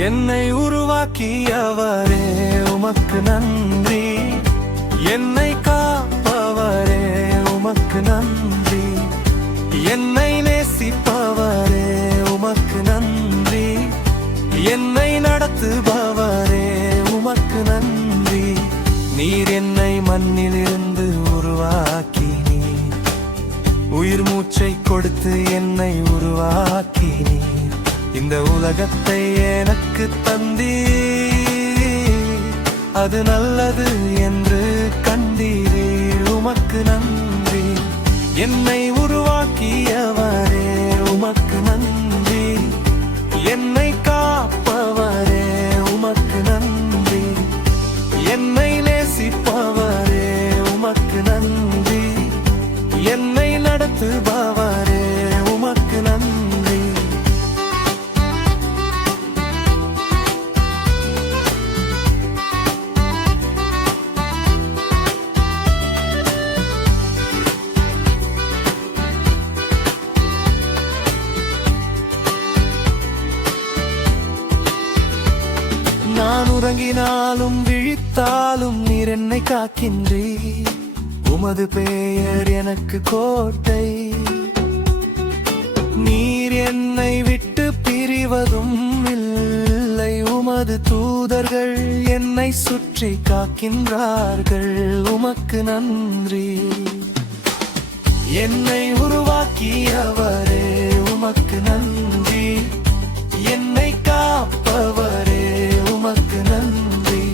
என்னை உருவாக்கியவரே உமக்கு நன்றி, என்னை காப்பவரே உமக்கு நன்றி, என்னை நேசிப்பவரே உமக்கு நன்றி, என்னை நடத்துபவரே உமக்கு நன்றி. நீர் என்னை மண்ணிலிருந்து உருவாக்கினீர், உயிர் மூச்சை கொடுத்து என்னை உருவாக்கினீர். இந்த உலகத்தை எனக்கு தந்தீர், அது நல்லது என்று கண்டீர். உமக்கு நன்றி. என்னை உருவாக்கியவரே உமக்கு நன்றி, என்னை காப்பவரே உமக்கு நன்றி, என்னை நேசிப்பவரே உமக்கு நன்றி, என்னை நடத்துபவரே உமக்கு நன்றி. நான் உறங்கினாலும் விழித்தாலும் நீர் என்னை காக்கின்றீர். உமது பெயர் எனக்கு கோட்டை, நீர் என்னை விட்டு பிரிவதும் இல்லை. உமது தூதர்கள் என்னை சுற்றி காக்கின்றார்கள். உமக்கு நன்றி. என்னை உருவாக்கியவரே உமக்கு நன்றி, என்னை காப்பவரே உமக்கு நன்றி,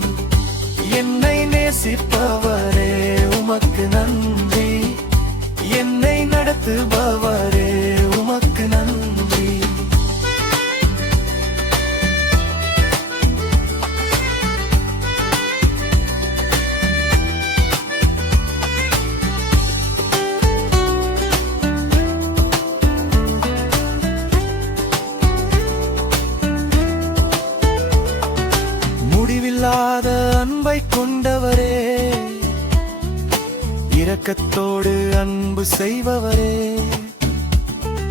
என்னை நேசிப்பவரே உமக்கு நன்றி, என்னை நடத்துபவரே உமக்கு நன்றி. முடிவில்லாத அன்பை கொண்டவரே, இரக்கத்தோடு அன்பு செய்பவரே,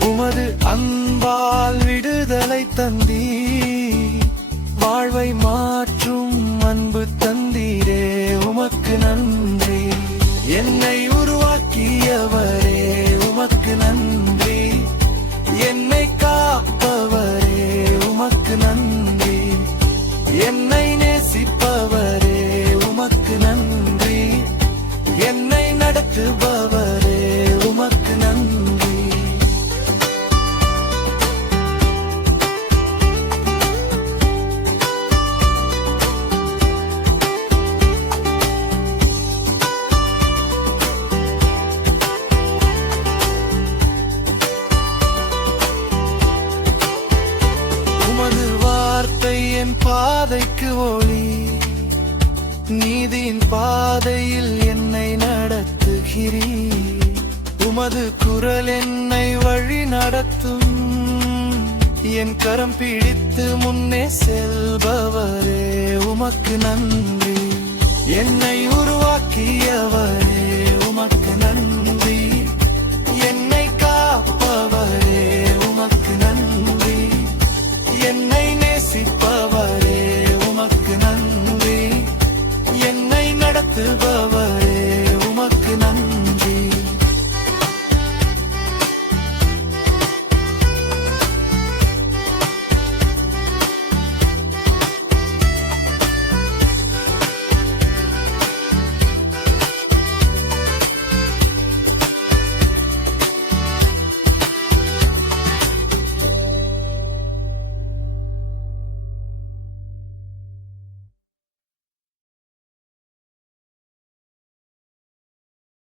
உமது அன்பால் விடுதலை தந்தீ, வாழ்வை மாற்றும் அன்பு தந்தீரே. உமக்கு நன்றி. என்னை உருவாக்கியவரே உமக்கு நன்றி, என்னை காப்பவரே உமக்கு நன்றி, என்னை நேசிப்பவரே உமக்கு நன்றி, என்னை நடத்துபவரே உமக்கு நன்றி. உமது வார்த்தை என் பாதைக்கு ஒளி, நீதியின் பாதையில் என்னை நடத்துகிறீர். உமது குரல் என்னை வழி நடத்தும், என் கரம் பிடித்து முன்னே செல்பவரே உமக்கு நன்றி. என்னை உருவாக்கியவரே உமக்கு நன்றி, என்னை காப்பவரே உமக்கு நன்றி, என்னை நேசிப்பவரே உமக்கு நன்றி, என்னை நடத்துபவர்